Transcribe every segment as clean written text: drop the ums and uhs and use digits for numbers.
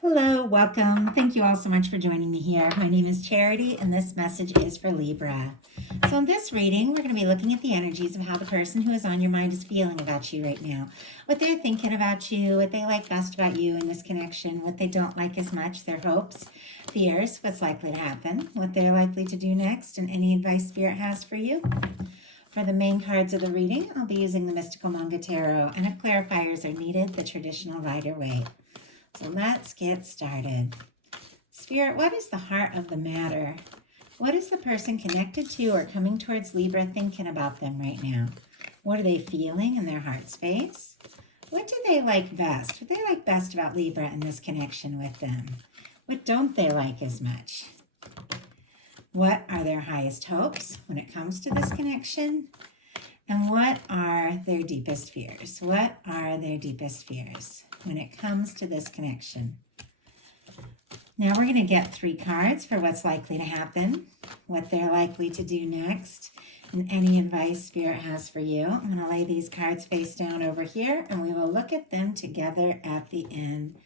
Hello, welcome. Thank you all so much for joining me here. My name is Charity, and this message is for Libra. So, in this reading, we're going to be looking at the energies of how the person who is on your mind is feeling about you right now, what they're thinking about you, what they like best about you in this connection, what they don't like as much, their hopes, fears, what's likely to happen, what they're likely to do next, and any advice Spirit has for you. For the main cards of the reading, I'll be using the Mystical Manga Tarot, and if clarifiers are needed, the traditional Rider-Waite. So let's get started. Spirit, what is the heart of the matter? What is the person connected to or coming towards Libra thinking about them right now? What are they feeling in their heart space? What do they like best? What do they like best about Libra and this connection with them? What don't they like as much? What are their highest hopes when it comes to this connection? And what are their deepest fears? What are their deepest fears when it comes to this connection? Now we're going to get 3 cards for what's likely to happen, what they're likely to do next, and any advice Spirit has for you. I'm going to lay these cards face down over here, and we will look at them together at the end.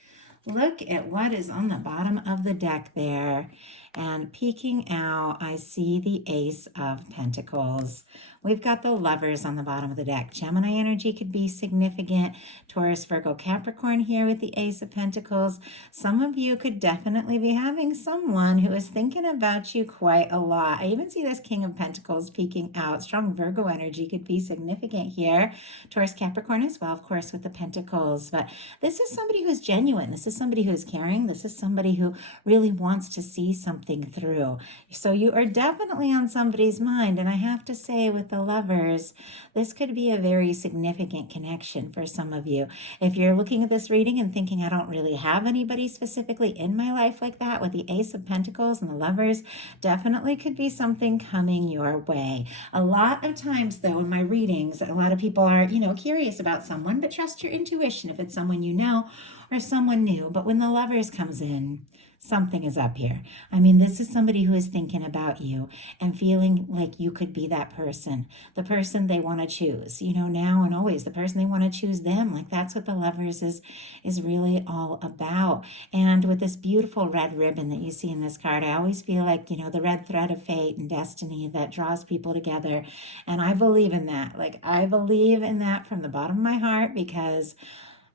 Look at what is on the bottom of the deck there. And peeking out, I see the Ace of Pentacles. We've got the Lovers on the bottom of the deck. Gemini energy could be significant. Taurus, Virgo, Capricorn here with the Ace of Pentacles. Some of you could definitely be having someone who is thinking about you quite a lot. I even see this King of Pentacles peeking out. Strong Virgo energy could be significant here. Taurus, Capricorn as well, of course, with the Pentacles. But this is somebody who's genuine. This is somebody who's caring. This is somebody who really wants to see something through. So you are definitely on somebody's mind. And I have to say, with the Lovers, this could be a very significant connection for some of you. If you're looking at this reading and thinking, I don't really have anybody specifically in my life like that, with the Ace of Pentacles and the Lovers, definitely could be something coming your way. A lot of times, though, in my readings, a lot of people are, curious about someone, but trust your intuition if it's someone you know or someone new. But when the Lovers comes in, something is up here. I mean, this is somebody who is thinking about you and feeling like you could be that person, the person they want to choose, now and always, the person they want to choose them. Like, that's what the Lovers is really all about. And with this beautiful red ribbon that you see in this card, I always feel like, the red thread of fate and destiny that draws people together. And I believe in that. Like, I believe in that from the bottom of my heart, because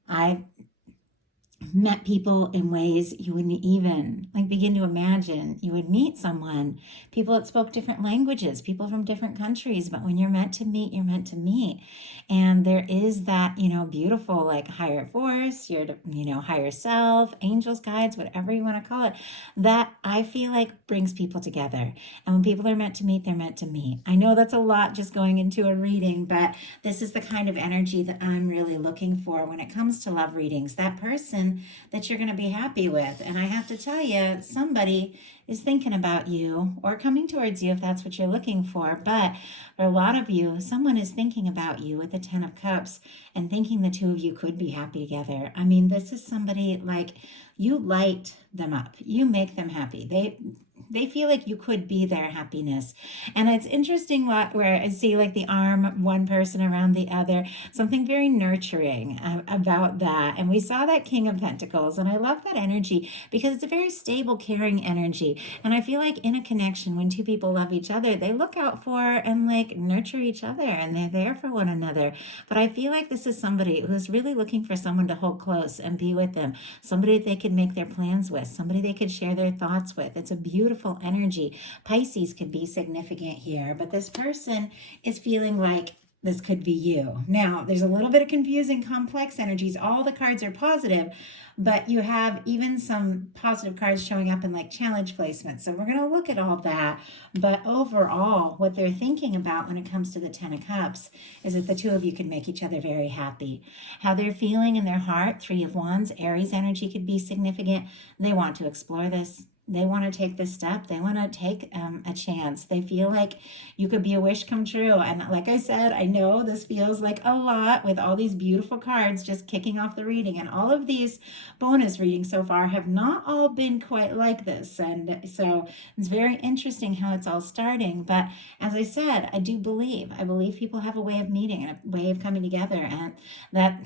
I've met people in ways you wouldn't even begin to imagine. You would meet someone, people that spoke different languages, people from different countries, but when you're meant to meet, you're meant to meet. And there is that, beautiful higher force, your, higher self, angels, guides, whatever you want to call it, that I feel like brings people together. And when people are meant to meet, they're meant to meet. I know that's a lot just going into a reading, but this is the kind of energy that I'm really looking for when it comes to love readings. That person that you're going to be happy with. And I have to tell you, somebody is thinking about you or coming towards you if that's what you're looking for. But for a lot of you, someone is thinking about you with the 10 of Cups and thinking the two of you could be happy together. I mean, this is somebody like you light them up. You make them happy. They feel like you could be their happiness. And it's interesting where I see the arm, one person around the other, something very nurturing about that. And we saw that King of Pentacles, and I love that energy because it's a very stable, caring energy. And I feel like in a connection, when two people love each other, they look out for and nurture each other, and they're there for one another. But I feel like this is somebody who's really looking for someone to hold close and be with them, somebody they could make their plans with, somebody they could share their thoughts with. It's a beautiful energy. Pisces could be significant here, but this person is feeling like this could be you. Now, there's a little bit of confusing, complex energies. All the cards are positive, but you have even some positive cards showing up in challenge placements. So we're going to look at all that. But overall, what they're thinking about when it comes to the 10 of Cups is that the two of you can make each other very happy. How they're feeling in their heart, 3 of Wands, Aries energy could be significant. They want to explore this. They want to take this step. They want to take a chance. They feel like you could be a wish come true. And like I said, I know this feels like a lot with all these beautiful cards just kicking off the reading. And all of these bonus readings so far have not all been quite like this. And so it's very interesting how it's all starting. But as I said, I believe people have a way of meeting and a way of coming together, and that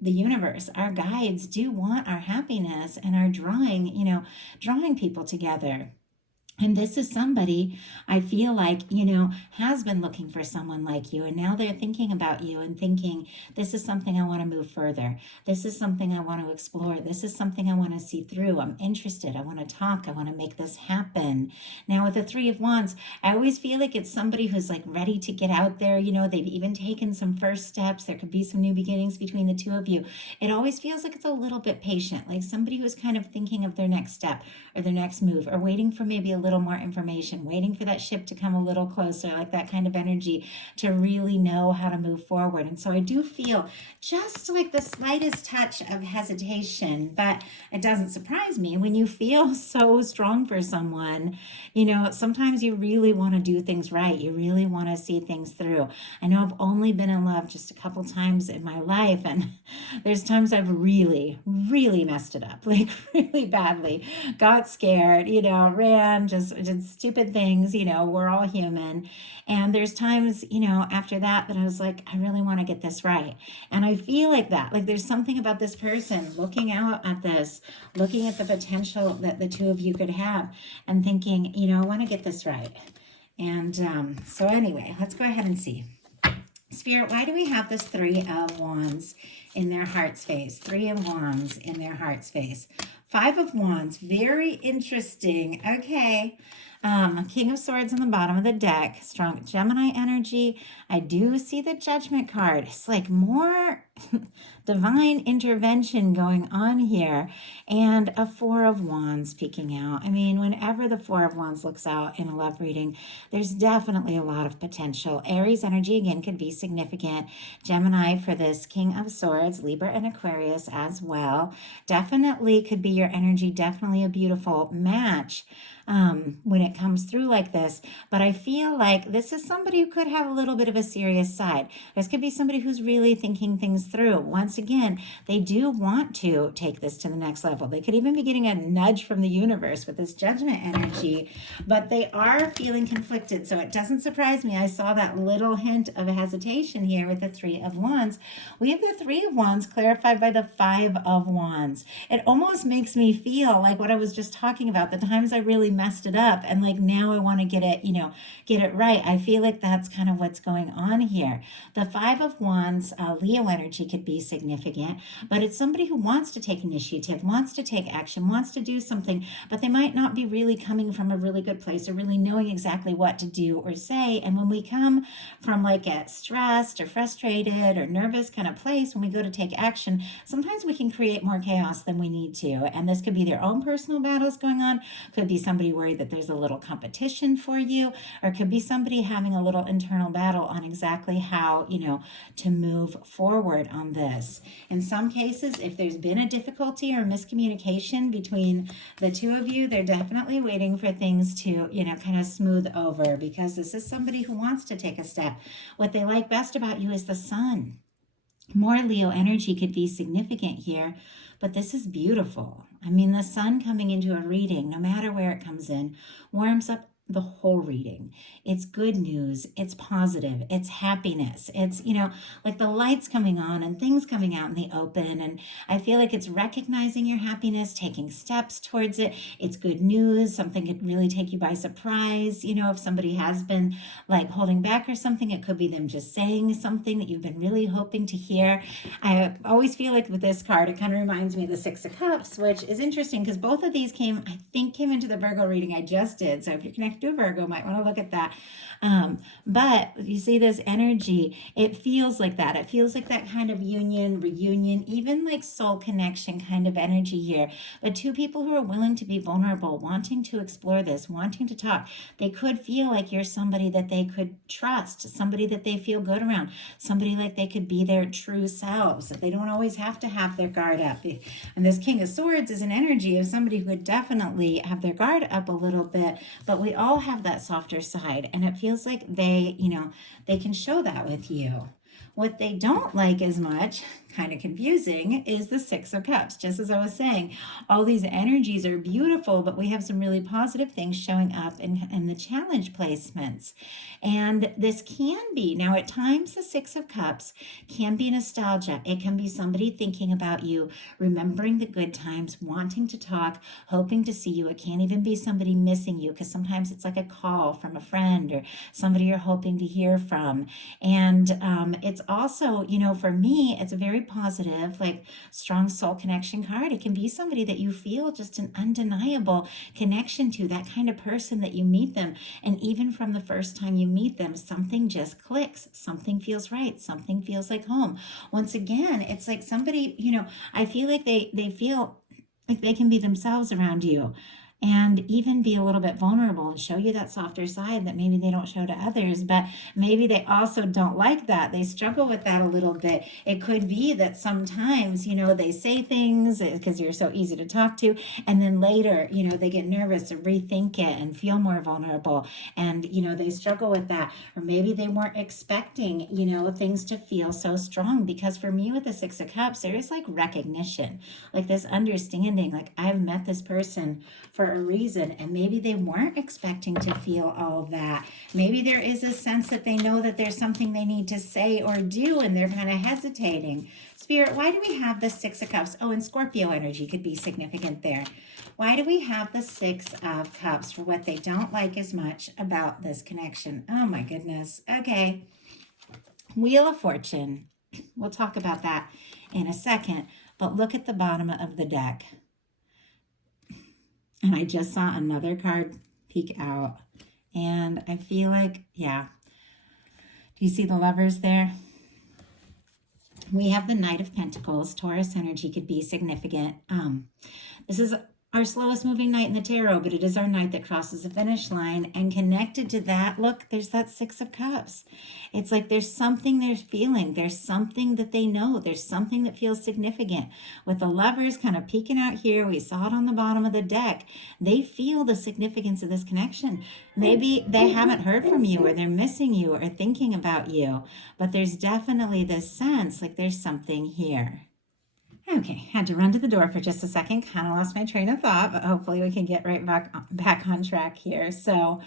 the universe, our guides, do want our happiness and are drawing people together. And this is somebody I feel like, has been looking for someone like you. And now they're thinking about you and thinking, this is something I want to move further. This is something I want to explore. This is something I want to see through. I'm interested. I want to talk. I want to make this happen. Now with the Three of Wands, I always feel like it's somebody who's like ready to get out there. They've even taken some first steps. There could be some new beginnings between the two of you. It always feels like it's a little bit patient, like somebody who's kind of thinking of their next step or their next move, or waiting for maybe a little more information, waiting for that ship to come a little closer, like that kind of energy to really know how to move forward. And so I do feel just like the slightest touch of hesitation, but it doesn't surprise me when you feel so strong for someone. Sometimes you really want to do things right. You really want to see things through. I know I've only been in love just a couple times in my life, and there's times I've really, really messed it up, like really badly, got scared, ran, just did stupid things, we're all human. And there's times, after that I was like, I really want to get this right. And I feel like that, like there's something about this person looking out at this, looking at the potential that the two of you could have and thinking, I want to get this right. And so anyway, let's go ahead and see. Spirit, why do we have this Three of Wands in their heart space? Three of Wands in their heart space. Five of Wands, very interesting. Okay. King of Swords on the bottom of the deck, strong Gemini energy. I do see the Judgment card. It's like more divine intervention going on here, and a Four of Wands peeking out. I mean, whenever the Four of Wands looks out in a love reading, there's definitely a lot of potential. Aries energy again could be significant. Gemini for this King of Swords, Libra and Aquarius as well. Definitely could be your energy, definitely a beautiful match when it comes through like this. But I feel like this is somebody who could have a little bit of a serious side. This could be somebody who's really thinking things through. Once again, they do want to take this to the next level. They could even be getting a nudge from the universe with this Judgment energy, but they are feeling conflicted. So it doesn't surprise me. I saw that little hint of a hesitation here with the Three of Wands. We have the Three of Wands clarified by the Five of Wands. It almost makes me feel like what I was just talking about, the times I really messed it up and like now I want to get it right. I feel like that's kind of what's going on here. The Five of Wands, Leo energy could be significant, but it's somebody who wants to take initiative, wants to take action, wants to do something, but they might not be really coming from a really good place or really knowing exactly what to do or say. And when we come from like a stressed or frustrated or nervous kind of place, when we go to take action, sometimes we can create more chaos than we need to. And this could be their own personal battles going on, could be somebody worried that there's a little competition for you, or it could be somebody having a little internal battle on exactly how, to move forward on this. In some cases, if there's been a difficulty or miscommunication between the two of you, they're definitely waiting for things to, kind of smooth over, because this is somebody who wants to take a step. What they like best about you is the sun. More Leo energy could be significant here, but this is beautiful. I mean, the sun coming into a reading, no matter where it comes in, warms up the whole reading. It's good news. It's positive. It's happiness. It's, like the lights coming on and things coming out in the open. And I feel like it's recognizing your happiness, taking steps towards it. It's good news. Something could really take you by surprise. If somebody has been like holding back or something, it could be them just saying something that you've been really hoping to hear. I always feel like with this card, it kind of reminds me of the Six of Cups, which is interesting because both of these came into the Virgo reading I just did. So if you're connected connected to a Virgo, might want to look at that. But you see this energy, it feels like that. It feels like that kind of union, reunion, even like soul connection kind of energy here. But two people who are willing to be vulnerable, wanting to explore this, wanting to talk. They could feel like you're somebody that they could trust, somebody that they feel good around, somebody like they could be their true selves. They don't always have to have their guard up. And this King of Swords is an energy of somebody who would definitely have their guard up a little bit, but we all have that softer side, and it feels like they, they can show that with you. What they don't like as much, kind of confusing, is the Six of Cups. Just as I was saying, all these energies are beautiful, but we have some really positive things showing up in the challenge placements. And this can be, now at times the Six of Cups can be nostalgia. It can be somebody thinking about you, remembering the good times, wanting to talk, hoping to see you. It can't even be somebody missing you, because sometimes it's like a call from a friend or somebody you're hoping to hear from. And it's also, for me, it's a very positive, like strong soul connection card. It can be somebody that you feel just an undeniable connection to, that kind of person that you meet them. And even from the first time you meet them, something just clicks. Something feels right. Something feels like home. Once again, it's like somebody, I feel like they feel like they can be themselves around you, and even be a little bit vulnerable and show you that softer side that maybe they don't show to others. But maybe they also don't like that. They struggle with that a little bit. It could be that sometimes, they say things because you're so easy to talk to, and then later, they get nervous or rethink it and feel more vulnerable, and they struggle with that. Or maybe they weren't expecting things to feel so strong, because for me with the Six of Cups, there is like recognition, like this understanding, like I've met this person for a reason, and maybe they weren't expecting to feel all that. Maybe there is a sense that they know that there's something they need to say or do, and they're kind of hesitating. Spirit, why do we have the Six of Cups? Oh, and Scorpio energy could be significant there. Why do we have the Six of Cups for what they don't like as much about this connection? Oh my goodness. Okay. Wheel of Fortune. We'll talk about that in a second, but look at the bottom of the deck. And I just saw another card peek out. And I feel like, yeah. Do you see the Lovers there? We have the Knight of Pentacles. Taurus energy could be significant. This is our slowest moving knight in the tarot, but it is our knight that crosses the finish line. And connected to that, look, there's that Six of Cups. It's like there's something they're feeling. There's something that they know. There's something that feels significant. With the Lovers kind of peeking out here, we saw it on the bottom of the deck. They feel the significance of this connection. Maybe they haven't heard from you, or they're missing you, or thinking about you. But there's definitely this sense like there's something here. Okay, had to run to the door for just a second. Kind of lost my train of thought, but hopefully we can get right back on track here. So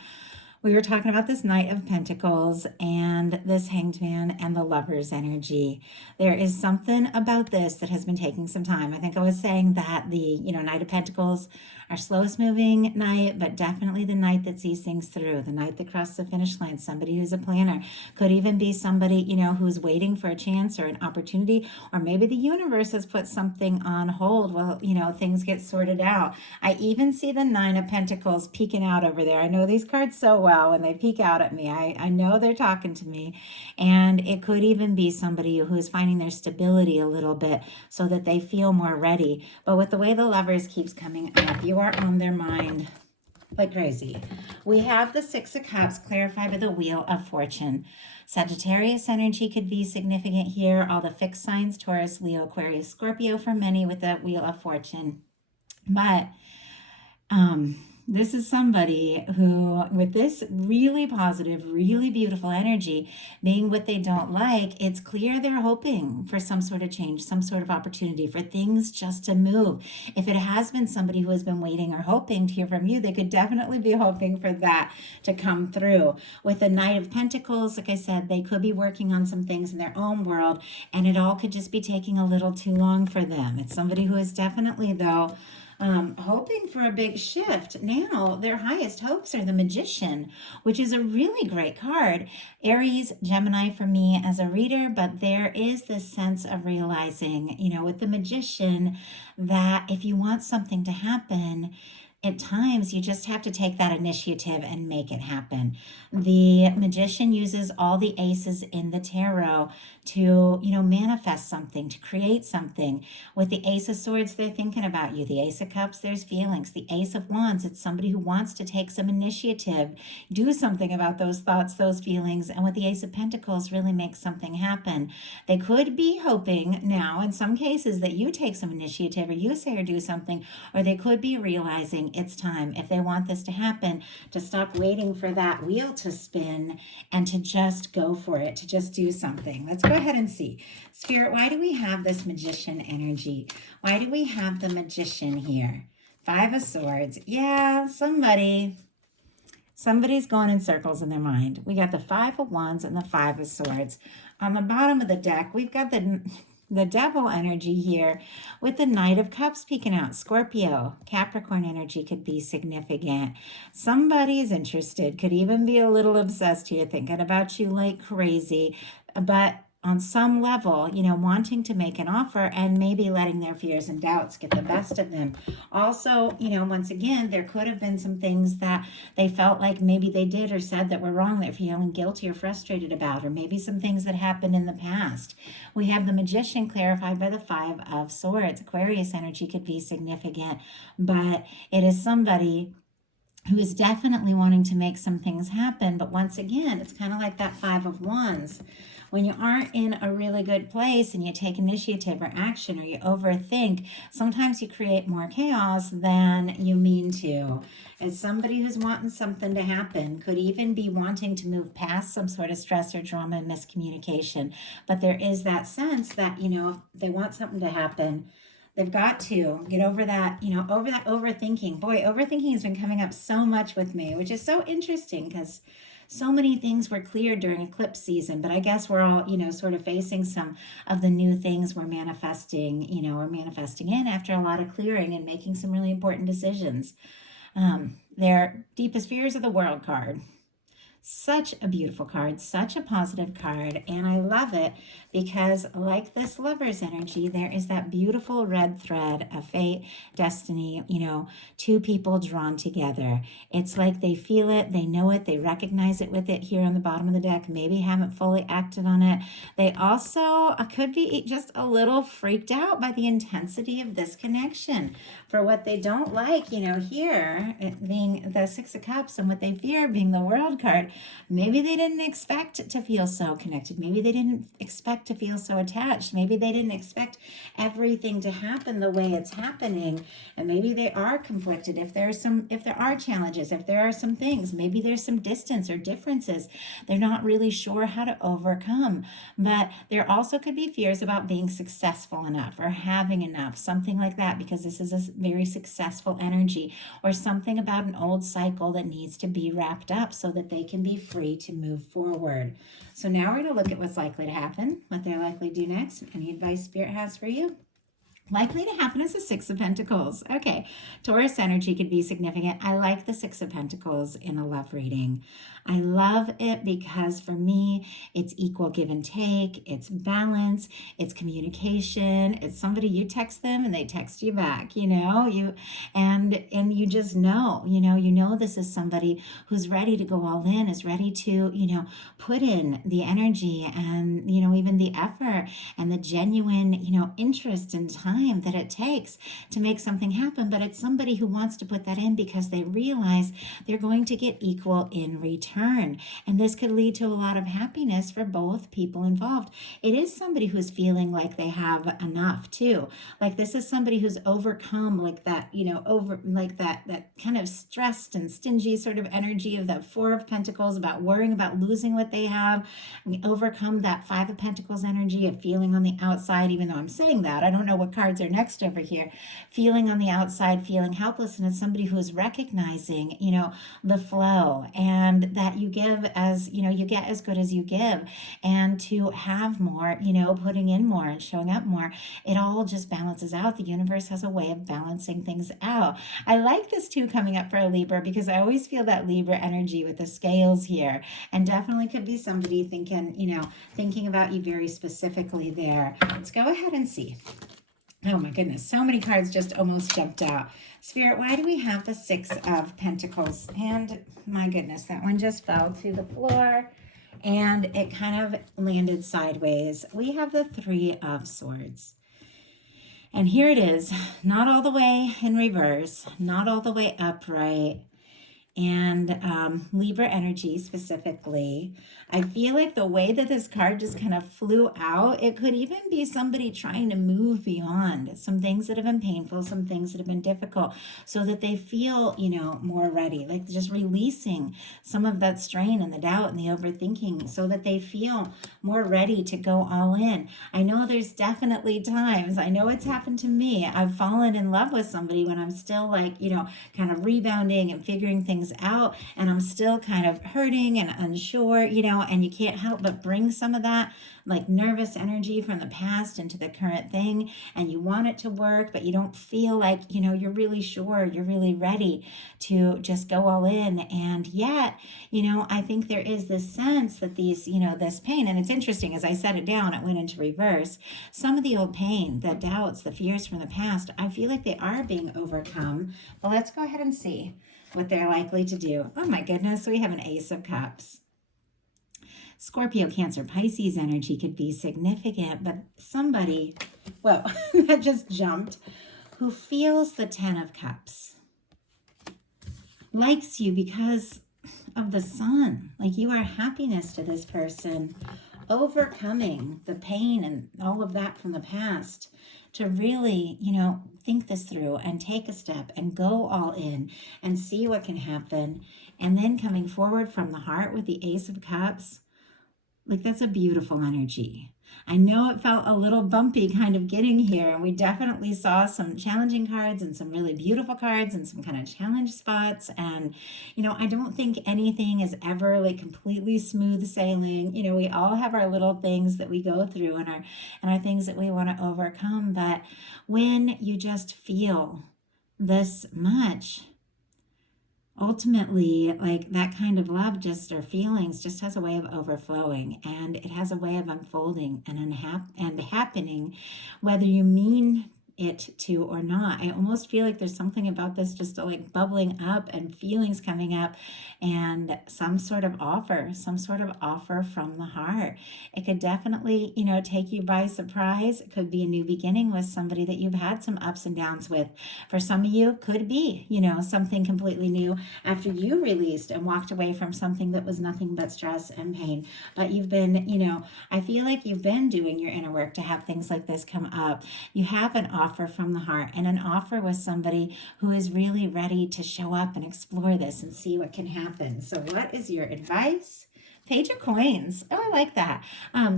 we were talking about this Knight of Pentacles and this Hanged Man and the Lover's energy. There is something about this that has been taking some time. I think I was saying that the, Knight of Pentacles, our slowest moving knight, but definitely the knight that sees things through, the knight that crosses the finish line, somebody who's a planner. Could even be somebody, who's waiting for a chance or an opportunity, or maybe the universe has put something on hold while, things get sorted out. I even see the Nine of Pentacles peeking out over there. I know these cards so well when they peek out at me. I know they're talking to me, and it could even be somebody who is finding their stability a little bit so that they feel more ready. But with the way the Lovers keeps coming up, you are on their mind like crazy. We have the Six of Cups clarified by the Wheel of Fortune. Sagittarius energy could be significant here. All the fixed signs, Taurus, Leo, Aquarius, Scorpio for many with the Wheel of Fortune. But this is somebody who, with this really positive, really beautiful energy, being what they don't like, it's clear they're hoping for some sort of change, some sort of opportunity, for things just to move. If it has been somebody who has been waiting or hoping to hear from you, they could definitely be hoping for that to come through. With the Knight of Pentacles, like I said, they could be working on some things in their own world, and it all could just be taking a little too long for them. It's somebody who is definitely, though, hoping for a big shift. Now, their highest hopes are the Magician, which is a really great card. Aries, Gemini for me as a reader, but there is this sense of realizing, with the Magician, that if you want something to happen, at times you just have to take that initiative and make it happen. The magician uses all the aces in the tarot to, manifest something, to create something. With the Ace of Swords, they're thinking about you. The Ace of Cups, there's feelings. The Ace of Wands, it's somebody who wants to take some initiative, do something about those thoughts, those feelings. And with the Ace of Pentacles, really make something happen. They could be hoping now, in some cases, that you take some initiative or you say or do something, or they could be realizing it's time, if they want this to happen, to stop waiting for that wheel to spin and to just go for it, to just do something. Let's go ahead and see. Spirit, why do we have this magician energy? Why do we have the magician here? Five of Swords. Yeah, somebody's going in circles in their mind. We got the Five of Wands and the Five of Swords. On the bottom of the deck, we've got the Devil energy here with the Knight of Cups peeking out. Scorpio, Capricorn energy could be significant. Somebody's interested, could even be a little obsessed here, thinking about you like crazy, but on some level, wanting to make an offer and maybe letting their fears and doubts get the best of them. Also, once again, there could have been some things that they felt like maybe they did or said that were wrong, they're feeling guilty or frustrated about, or maybe some things that happened in the past. We have the Magician clarified by the Five of Swords. Aquarius energy could be significant, but it is somebody who is definitely wanting to make some things happen. But once again, it's kind of like that Five of Wands. When you aren't in a really good place and you take initiative or action or you overthink, sometimes you create more chaos than you mean to. It's somebody who's wanting something to happen, could even be wanting to move past some sort of stress or drama and miscommunication. But there is that sense that, if they want something to happen, they've got to get over that, over that overthinking. Boy, overthinking has been coming up so much with me, which is so interesting because so many things were cleared during eclipse season, but I guess we're all, sort of facing some of the new things we're manifesting, in after a lot of clearing and making some really important decisions. Their Deepest Fears of the World card. Such a beautiful card, such a positive card, and I love it because like this Lover's energy, there is that beautiful red thread of fate, destiny, two people drawn together. It's like they feel it, they know it, they recognize it with it here on the bottom of the deck, maybe haven't fully acted on it. They also could be just a little freaked out by the intensity of this connection. For what they don't like, here, it being the Six of Cups, and what they fear being the World card, maybe they didn't expect to feel so connected. Maybe they didn't expect to feel so attached. Maybe they didn't expect everything to happen the way it's happening. And maybe they are conflicted if there are challenges, if there are some things, maybe there's some distance or differences they're not really sure how to overcome. But there also could be fears about being successful enough or having enough, something like that, because this is a very successful energy, or something about an old cycle that needs to be wrapped up so that they can be free to move forward. So now we're going to look at what's likely to happen, what they're likely to do next, any advice Spirit has for you. Likely to happen is the Six of Pentacles. Okay, Taurus energy could be significant. I like the Six of Pentacles in a love reading. I love it because for me, it's equal give and take, it's balance, it's communication, it's somebody you text them and they text you back, and you just know, this is somebody who's ready to go all in, is ready to, put in the energy and, even the effort and the genuine, interest and time that it takes to make something happen. But it's somebody who wants to put that in because they realize they're going to get equal in return. And this could lead to a lot of happiness for both people involved. It is somebody who's feeling like they have enough too. Like this is somebody who's overcome like that, that kind of stressed and stingy sort of energy of that Four of Pentacles, about worrying about losing what they have. We overcome that Five of Pentacles energy of feeling on the outside, even though I'm saying that. I don't know what cards are next over here. Feeling on the outside, feeling helpless. And it's somebody who is recognizing, the flow, and that you give as, you get as good as you give, and to have more, putting in more and showing up more, it all just balances out. The universe has a way of balancing things out. I like this too coming up for a Libra because I always feel that Libra energy with the scales here, and definitely could be somebody thinking about you very specifically there. Let's go ahead and see. Oh my goodness, so many cards just almost jumped out. Spirit, why do we have the Six of Pentacles? And my goodness, that one just fell to the floor and it kind of landed sideways. We have the Three of Swords. And here it is, not all the way in reverse, not all the way upright. And Libra energy specifically, I feel like the way that this card just kind of flew out, it could even be somebody trying to move beyond some things that have been painful, some things that have been difficult, so that they feel, more ready, like just releasing some of that strain and the doubt and the overthinking so that they feel more ready to go all in. I know there's definitely times, I know it's happened to me, I've fallen in love with somebody when I'm still like, kind of rebounding and figuring things out, and I'm still kind of hurting and unsure, and you can't help but bring some of that like nervous energy from the past into the current thing, and you want it to work, but you don't feel like, you're really sure, you're really ready to just go all in. And yet, I think there is this sense that these, this pain, and it's interesting, as I set it down, it went into reverse. Some of the old pain, the doubts, the fears from the past, I feel like they are being overcome. But let's go ahead and see what they're likely to do. Oh my goodness, we have an Ace of Cups. Scorpio, Cancer, Pisces energy could be significant, but somebody, well, that just jumped, who feels the Ten of Cups, likes you because of the sun. Like you are happiness to this person, overcoming the pain and all of that from the past to really, think this through and take a step and go all in and see what can happen. And then coming forward from the heart with the Ace of Cups, like that's a beautiful energy. I know it felt a little bumpy kind of getting here, and we definitely saw some challenging cards and some really beautiful cards and some kind of challenge spots. And, I don't think anything is ever like completely smooth sailing. We all have our little things that we go through and our things that we want to overcome. But when you just feel this much, ultimately, like that kind of love or feelings just has a way of overflowing, and it has a way of unfolding and happening, whether you mean it to or not. I almost feel like there's something about this just like bubbling up and feelings coming up, and some sort of offer from the heart. It could definitely, take you by surprise. It could be a new beginning with somebody that you've had some ups and downs with. For some of you, could be, something completely new after you released and walked away from something that was nothing but stress and pain. But you've been, I feel like you've been doing your inner work to have things like this come up. You have an offer from the heart, and an offer with somebody who is really ready to show up and explore this and see what can happen. So what is your advice? Page of Coins. Oh, I like that.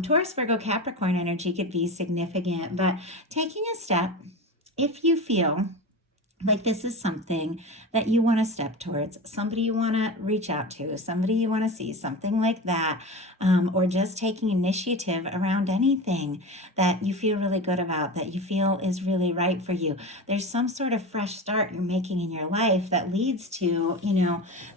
Taurus, Virgo, Capricorn energy could be significant, but taking a step, if you feel like this is something that you want to step towards, somebody you want to reach out to, somebody you want to see, something like that, or just taking initiative around anything that you feel really good about, that you feel is really right for you. There's some sort of fresh start you're making in your life that leads to,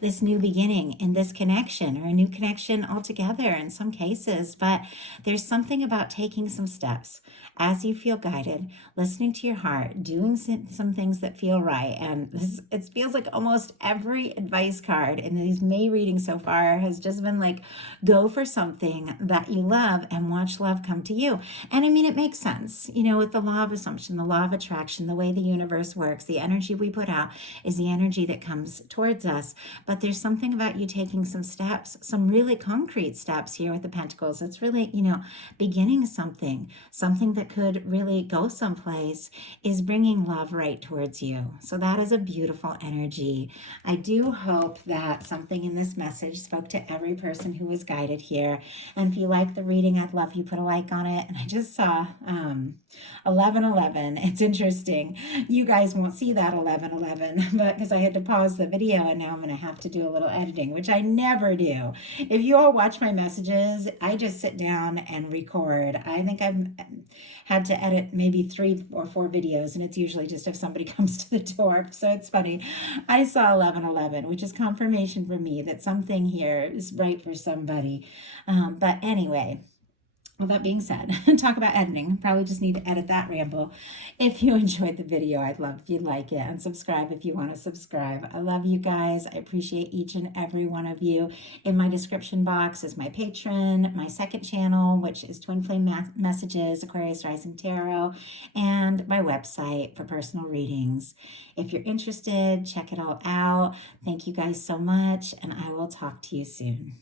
this new beginning in this connection, or a new connection altogether in some cases. But there's something about taking some steps as you feel guided, listening to your heart, doing some things that feel right. And it feels like almost every advice card in these May readings so far has just been like, go for something that you love and watch love come to you. And I mean, it makes sense, with the law of assumption, the law of attraction, the way the universe works, the energy we put out is the energy that comes towards us. But there's something about you taking some steps, some really concrete steps here with the Pentacles. It's really, beginning something that could really go someplace, is bringing love right towards you. So that is a beautiful energy. I do hope that something in this message spoke to every person who was guided here. And if you like the reading, I'd love you put a like on it. And I just saw 1111. It's interesting. You guys won't see that 1111, but because I had to pause the video, and now I'm going to have to do a little editing, which I never do. If you all watch my messages, I just sit down and record. I think I've had to edit maybe 3 or 4 videos, and it's usually just if somebody comes to the door. So it's funny. I saw 1111, which is confirmation for me that something here is right for somebody. But anyway, Well, that being said, talk about editing. Probably just need to edit that ramble. If you enjoyed the video, I'd love if you'd like it and subscribe if you want to subscribe. I love you guys. I appreciate each and every one of you. In my description box is my Patreon, my second channel, which is Twin Flame Messages, Aquarius Rising Tarot, and my website for personal readings. If you're interested, check it all out. Thank you guys so much, and I will talk to you soon.